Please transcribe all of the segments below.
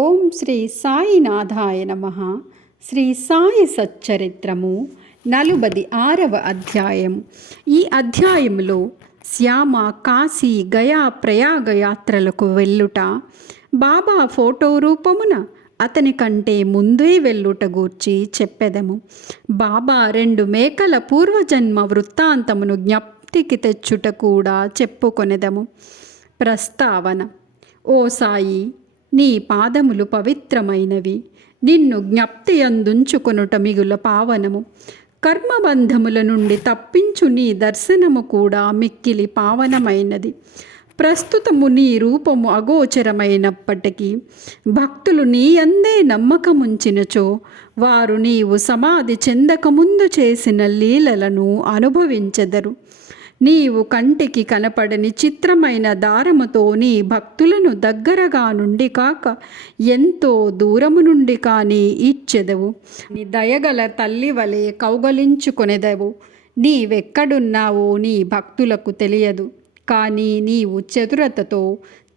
ఓం శ్రీ సాయినాథాయ నమః. శ్రీ సాయి సచ్చరిత్రము 46వ అధ్యాయం. ఈ అధ్యాయంలో శ్యామ కాశీ గయా ప్రయాగ యాత్రలకు వెళ్ళుట, బాబా ఫోటో రూపమున అతని కంటే ముందే వెళ్ళుట గూర్చి చెప్పెదము. బాబా 2 మేకల పూర్వజన్మ వృత్తాంతమును జ్ఞప్తికి తెచ్చుట కూడా చెప్పుకొనెదము. ప్రస్తావన. ఓ సాయి, నీ పాదములు పవిత్రమైనవి. నిన్ను జ్ఞప్తి అందుంచుకొనుట మిగుల పావనము. కర్మబంధముల నుండి తప్పించు నీ దర్శనము కూడా మిక్కిలి పావనమైనది. ప్రస్తుతము నీ రూపము అగోచరమైనప్పటికీ భక్తులు నీ యందే నమ్మకముంచినచో వారు నీవు సమాధి చెందకముందు చేసిన లీలలను అనుభవించెదరు. నీవు కంటికి కనపడని చిత్రమైన దారముతో నీ భక్తులను దగ్గరగా నుండి కాక ఎంతో దూరము నుండి కానీ ఇచ్చెదవు. నీ దయగల తల్లి వలె కౌగలించుకొనెదవు. నీవెక్కడున్నావో నీ భక్తులకు తెలియదు. కానీ నీవు చతురతతో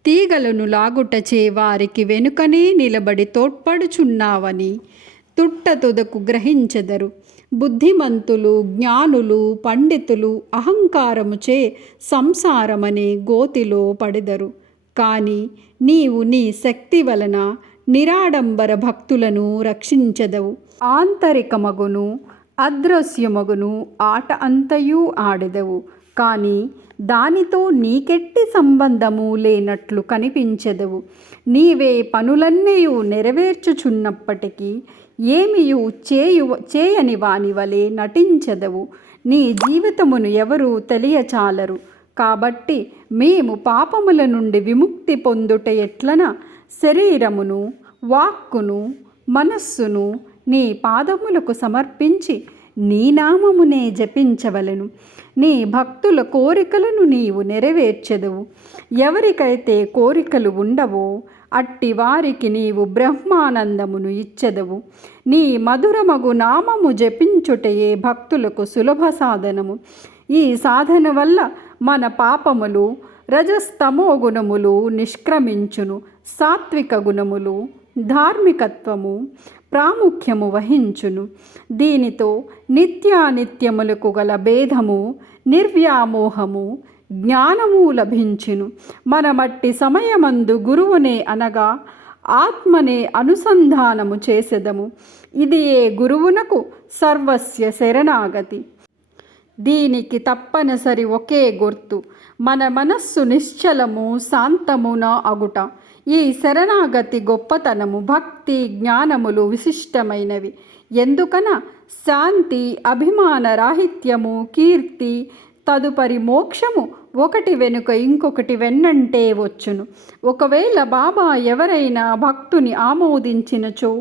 తీగలను లాగుటచే వారికి వెనుకనే నిలబడి తోడ్పడుచున్నావని తుట్టతుదకు గ్రహించెదరు. బుద్ధిమంతులు, జ్ఞానులు, పండితులు అహంకారముచే సంసారమనే గోతిలో పడెదరు. కానీ నీవు నీ శక్తి వలన నిరాడంబర భక్తులను రక్షించెదవు. ఆంతరికమగును అదృశ్యమగును ఆట అంతయు ఆడెదవు. కానీ దానితో నీకెట్టి సంబంధము లేనట్లు కనిపించెదవు. నీవే పనులన్నయూ నెరవేర్చుచున్నప్పటికీ ఏమియు చేయని వాని వలె నటించెదవు. నీ జీవితమును ఎవరూ తెలియచాలరు. కాబట్టి మేము పాపముల నుండి విముక్తి పొందుట ఎట్లన శరీరమును, వాక్కును, మనస్సును నీ పాదములకు సమర్పించి నీ నామమునే జపించవలెను. నీ భక్తుల కోరికలను నీవు నెరవేర్చెదవు. ఎవరికైతే కోరికలు ఉండవో అట్టి వారికి నీవు బ్రహ్మానందమును ఇచ్చెదవు. నీ మధురమగు నామము జపించుటయే భక్తులకు సులభ సాధనము. ఈ సాధన వల్ల మన పాపములు, రజస్తమో గుణములు నిష్క్రమించును. సాత్విక గుణములు, ధార్మికత్వము ప్రాముఖ్యము వహించును. దీనితో నిత్యానిత్యములకు గల భేదము, నిర్వ్యామోహము, జ్ఞానము లభించును. మనమట్టి సమయమందు గురువునే అనగా ఆత్మనే అనుసంధానము చేసెదము. ఇది ఏ గురువునకు సర్వస్య శరణాగతి. దీనికి తప్పనిసరి ఒకే గుర్తు, మన మనస్సు నిశ్చలము, శాంతమున అగుట. ఈ శరణాగతి గొప్పతనము, భక్తి, జ్ఞానములు విశిష్టమైనవి. ఎందుకన శాంతి, అభిమాన రాహిత్యము, కీర్తి, తదుపరి మోక్షము ఒకటి వెనుక ఇంకొకటి వెన్నంటే వచ్చును. ఒకవేళ బాబా ఎవరైనా భక్తుని ఆమోదించినచో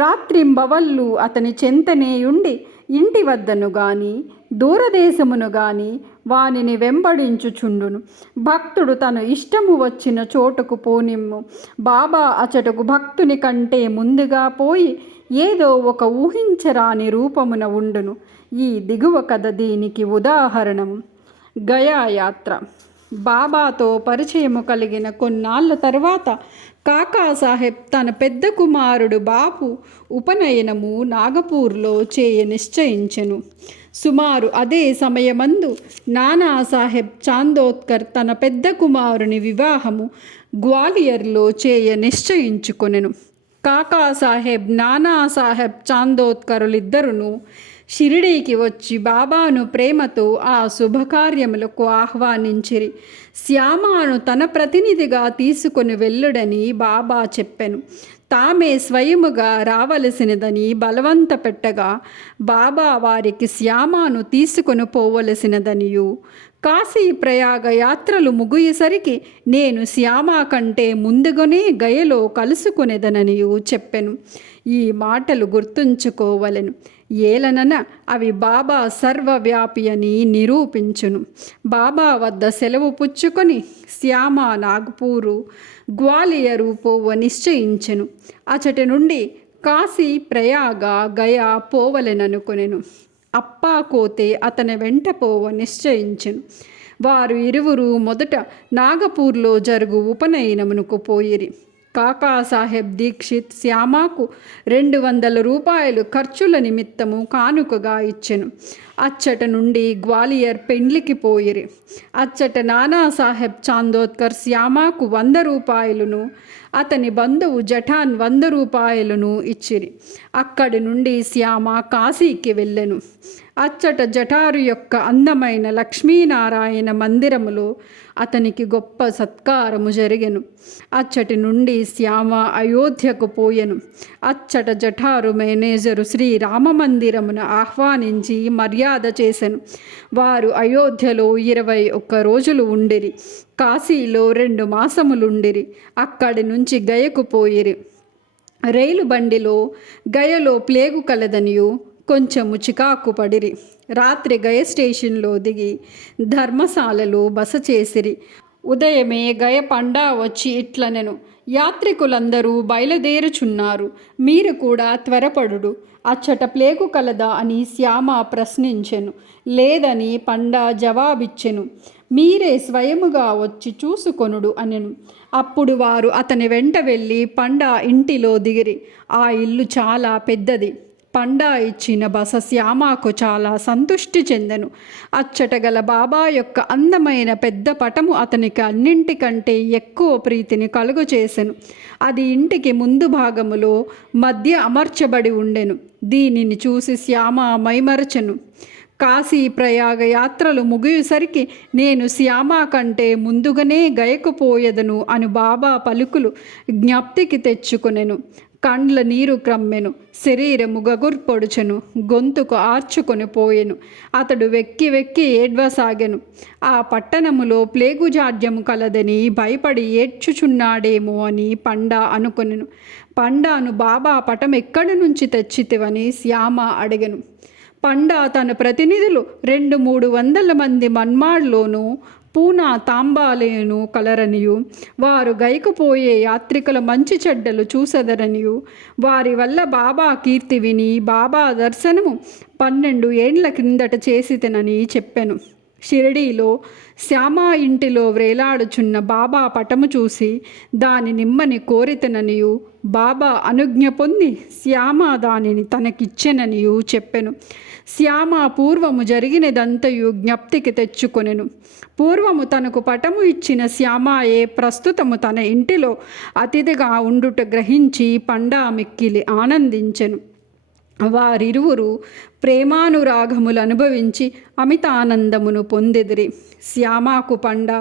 రాత్రింబవళ్ళు అతని చెంతనేయుండి ఇంటి వద్దను గాని దూరదేశమును గాని వానిని వెంబడించుచుండును. భక్తుడు తను ఇష్టము వచ్చిన చోటుకు పోనిమ్ము. బాబా అచటకు భక్తుని కంటే ముందుగా పోయి ఏదో ఒక ఊహించరాని రూపమున ఉండును. ఈ దిగువ కథ దీనికి ఉదాహరణము. గయా యాత్ర. బాబాతో పరిచయము కలిగిన కొన్నాళ్ళ తర్వాత కాకాసాహెబ్ తన పెద్ద కుమారుడు బాపు ఉపనయనము నాగపూర్లో చేయ నిశ్చయించెను. సుమారు అదే సమయమందు నానాసాహెబ్ చాందోద్కర్ తన పెద్ద కుమారుని వివాహము గ్వాలియర్లో చేయ నిశ్చయించుకొనెను. కాకాసాహెబ్, నానాసాహెబ్ చాందోద్కరులిద్దరును షిరిడీకి వచ్చి బాబాను ప్రేమతో ఆ శుభకార్యములకు ఆహ్వానించిరి. శ్యామను తన ప్రతినిధిగా తీసుకొని వెళ్ళుడని బాబా చెప్పెను. తామే స్వయముగా రావలసినదని బలవంత పెట్టగా బాబా వారికి శ్యామను తీసుకొని పోవలసినదనియు, కాశీ ప్రయాగ యాత్రలు ముగియసరికి నేను శ్యామ కంటే ముందుగానే గయలో కలుసుకునేదననియు చెప్పెను. ఈ మాటలు గుర్తుంచుకోవలెను. ఏలనన అవి బాబా సర్వవ్యాపి అని నిరూపించును. బాబా వద్ద సెలవు పుచ్చుకొని శ్యామ నాగపూరు, గ్వాలియరు పోవ నిశ్చయించెను. అచటి నుండి కాశీ, ప్రయాగ, గయా పోవలెననుకొనెను. అప్పా కోతే అతని వెంట పోవ నిశ్చయించెను. వారు ఇరువురు మొదట నాగపూర్లో జరుగు ఉపనయనమునకు పోయిరి. కాకాసాహెబ్ దీక్షిత్ శ్యామకు 200 రూపాయలు ఖర్చుల నిమిత్తము కానుకగా ఇచ్చెను. అచ్చట నుండి గ్వాలియర్ పెండ్లికి పోయిరి. అచ్చట నానాసాహెబ్ చాందోద్కర్ శ్యామకు 100 రూపాయలును అతని బంధువు జఠాన్ 100 రూపాయలను ఇచ్చిరి. అక్కడి నుండి శ్యామ కాశీకి వెళ్ళెను. అచ్చట జఠారు యొక్క అందమైన లక్ష్మీనారాయణ మందిరములో అతనికి గొప్ప సత్కారము జరిగెను. అచ్చటి నుండి శ్యామ అయోధ్యకు పోయెను. అచ్చట జఠారు మేనేజరు శ్రీరామ మందిరమును ఆహ్వానించి మర్యాద చేసెను. వారు అయోధ్యలో 21 రోజులు ఉండిరి. కాశీలో 2 మాసములుండిరి. అక్కడి నుంచి గయకు పోయిరి. రైలు బండిలో గయలో ప్లేగు కలదనియు కొంచెము చికాకు పడిరి. రాత్రి గయ స్టేషన్లో దిగి ధర్మశాలలో బస చేసిరి. ఉదయమే గయ పండా వచ్చి ఇట్లనెను, యాత్రికులందరూ బయలుదేరుచున్నారు, మీరు కూడా త్వరపడుడు. అచ్చట ప్లేగు కలదా అని శ్యామ ప్రశ్నించెను. లేదని పండా జవాబిచ్చెను. మీరే స్వయముగా వచ్చి చూసుకొనుడు అనెను. అప్పుడు వారు అతని వెంట వెళ్ళి పండా ఇంటిలో దిగిరి. ఆ ఇల్లు చాలా పెద్దది. పండా ఇచ్చిన బస శ్యామకు చాలా సంతృష్టి చెందెను. అచ్చట గల బాబా యొక్క అందమైన పెద్ద పటము అతనికి అన్నింటికంటే ఎక్కువ ప్రీతిని కలుగు చేసెను. అది ఇంటికి ముందు భాగములో మధ్య అమర్చబడి ఉండెను. దీనిని చూసి శ్యామ మైమరచెను. కాశీ ప్రయాగ యాత్రలు ముగియుసరికి నేను శ్యామ కంటే ముందుగానే గయకుపోయేదను అని బాబా పలుకులు జ్ఞప్తికి తెచ్చుకొనెను. కండ్ల నీరు క్రమ్మెను, శరీరము గగుర్పొడుచెను, గొంతుకు ఆర్చుకొని పోయెను. అతడు వెక్కి వెక్కి ఏడ్వసాగెను. ఆ పట్టణములో ప్లేగు జాడ్యము కలదని భయపడి ఏడ్చుచున్నాడేమో అని పండా అనుకొనెను. పండాను బాబా పటం ఎక్కడి నుంచి తెచ్చితివని శ్యామ అడిగెను. పండా తన ప్రతినిధులు 200-300 మంది మన్మాడ్లోనూ పూనా తాంబాలేను కలరనియు, వారు గైకుపోయే యాత్రికుల మంచి చెడ్డలు చూసెదరనియు, వారి వల్ల బాబా కీర్తి విని బాబా దర్శనము 12 ఏండ్ల క్రిందట చేసితనని చెప్పెను. షిరిడీలో శ్యామ ఇంటిలో వ్రేలాడుచున్న బాబా పటము చూసి దాని నిమ్మని కోరితననియు, బాబా అనుజ్ఞ పొంది శ్యామ దానిని తనకిచ్చెననియు చెప్పెను. శ్యామ పూర్వము జరిగినదంతయు జ్ఞప్తికి తెచ్చుకొనెను. పూర్వము తనకు పటము ఇచ్చిన శ్యామాయే ప్రస్తుతము తన ఇంటిలో అతిథిగా ఉండుట గ్రహించి పండా మిక్కిలి ఆనందించెను. వారిరువురు ప్రేమానురాగములు అనుభవించి అమితానందమును పొందెదిరి. శ్యామకు పండా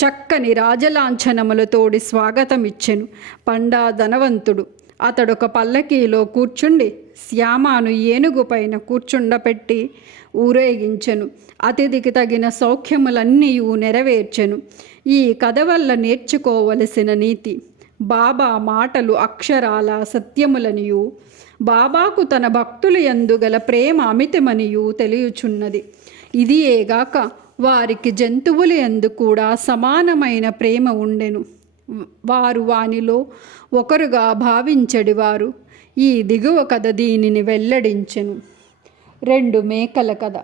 చక్కని రాజలాంఛనములతోడి స్వాగతమిచ్చెను. పండా ధనవంతుడు. అతడొక పల్లకీలో కూర్చుండి శ్యామను ఏనుగు పైన కూర్చుండపెట్టి ఊరేగించెను. అతిథికి తగిన సౌఖ్యములన్నీ నెరవేర్చెను. ఈ కథ వల్ల నేర్చుకోవలసిన నీతి: బాబా మాటలు అక్షరాల సత్యములనియు, బాబాకు తన భక్తుల యందు గల ప్రేమ అమితమనియు తెలియచున్నది. ఇదియేగాక వారికి జంతువుల యందు కూడా సమానమైన ప్రేమ ఉండెను. వారు వానిలో ఒకరుగా భావించడివారు. ఈ దిగువ కథ దీనిని వెల్లడించెను. 2 మేకల కథ.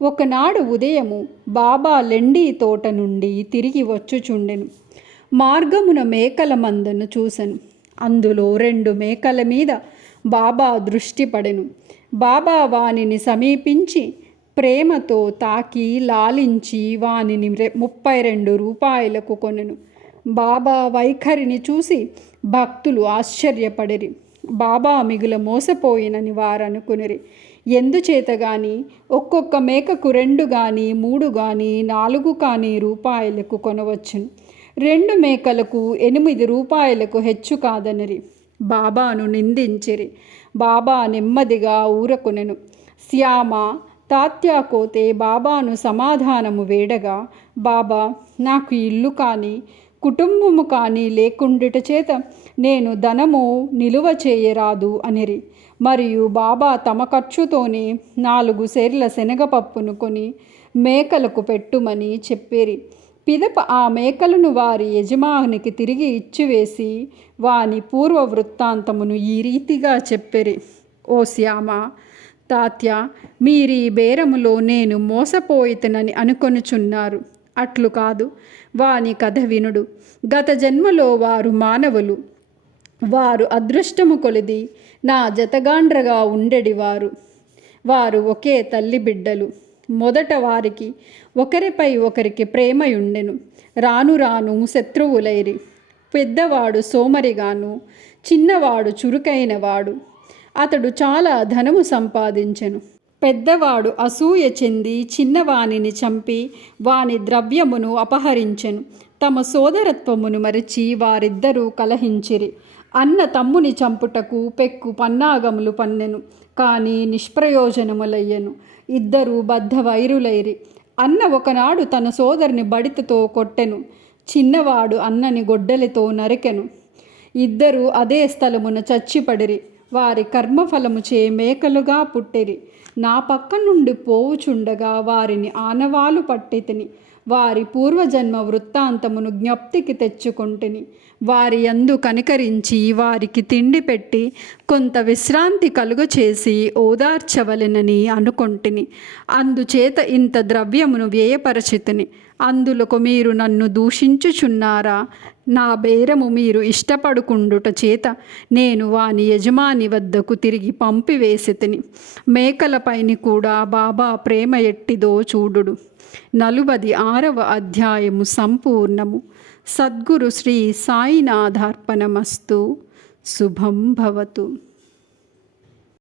ఒకనాడు ఉదయము బాబా లెండి తోట నుండి తిరిగి వచ్చుచుండెను. మార్గమున మేకల మందను చూసెను. అందులో 2 మేకల మీద బాబా దృష్టి పడెను. బాబా వానిని సమీపించి ప్రేమతో తాకి లాలించి వానిని 32 రూపాయలకు కొనెను. బాబా వైఖరిని చూసి భక్తులు ఆశ్చర్యపడిరి. బాబా మిగుల మోసపోయినని వారనుకునిరి. ఎందుచేత గాని ఒక్కొక్క మేకకు 2 గాని 3 గాని 4 కాని రూపాయలకు కొనవచ్చును. 2 మేకలకు 8 రూపాయలకు హెచ్చు కాదనిరి. బాబాను నిందించిరి. బాబా నెమ్మదిగా ఊరకొనెను. శ్యామ తాత్యాకోతే బాబాను సమాధానము వేడగా, బాబా, నాకు ఇల్లు కానీ కుటుంబము కానీ లేకుండుట చేత నేను ధనము నిలువ చేయరాదు అనిరి. మరియు బాబా తమ ఖర్చుతోనే 4 సేర్ల శనగపప్పును కొని మేకలకు పెట్టుమని చెప్పిరి. పిదప ఆ మేకలను వారి యజమానికి తిరిగి ఇచ్చివేసి వాని పూర్వ వృత్తాంతమును ఈ రీతిగా చెప్పిరి. ఓ శ్యామ, తాత్య, మీరీ బేరములో నేను మోసపోయితనని అనుకొనుచున్నారు. అట్లు కాదు. వాని కథ వినుడు. గత జన్మలో వారు మానవులు. వారు అదృష్టము కొలిది నా జతగాండ్రగా ఉండెడివారు. వారు ఒకే తల్లి బిడ్డలు. మొదట వారికి ఒకరిపై ఒకరికి ప్రేమయుండెను. రాను రాను శత్రువులైరి. పెద్దవాడు సోమరిగాను, చిన్నవాడు చురుకైనవాడు. అతడు చాలా ధనము సంపాదించెను. పెద్దవాడు అసూయ చెంది చిన్నవానిని చంపి వాని ద్రవ్యమును అపహరించెను. తమ సోదరత్వమును మరిచి వారిద్దరూ కలహించిరి. అన్న తమ్ముని చంపుటకు పెక్కు పన్నాగములు పన్నెను, కానీ నిష్ప్రయోజనములయ్యెను. ఇద్దరూ బద్ధవైరులైరి. అన్న ఒకనాడు తన సోదరుని బడితతో కొట్టెను. చిన్నవాడు అన్నని గొడ్డలితో నరికెను. ఇద్దరూ అదే స్థలమున చచ్చిపడిరి. వారి కర్మఫలముచే మేకలుగా పుట్టిరి. నా పక్క నుండి పోవుచుండగా వారిని ఆనవాలు పట్టితిని. వారి పూర్వజన్మ వృత్తాంతమును జ్ఞప్తికి తెచ్చుకొంటిని. వారి యందు కనికరించి వారికి తిండి పెట్టి కొంత విశ్రాంతి కలుగచేసి ఓదార్చవలెనని అనుకొంటిని. అందుచేత ఇంత ద్రవ్యమును వ్యయపరచితిని. అందులకు మీరు నన్ను దూషించుచున్నారా? నా బేరము మీరు ఇష్టపడుకుండుట చేత నేను వాని యజమాని వద్దకు తిరిగి పంపివేసితిని. మేకలపైని కూడా బాబా ప్రేమ ఎట్టిదో చూడుడు. 46వ అధ్యాయము సంపూర్ణము. సద్గురు శ్రీ సాయినాథార్పణమస్తు. శుభం భవతు.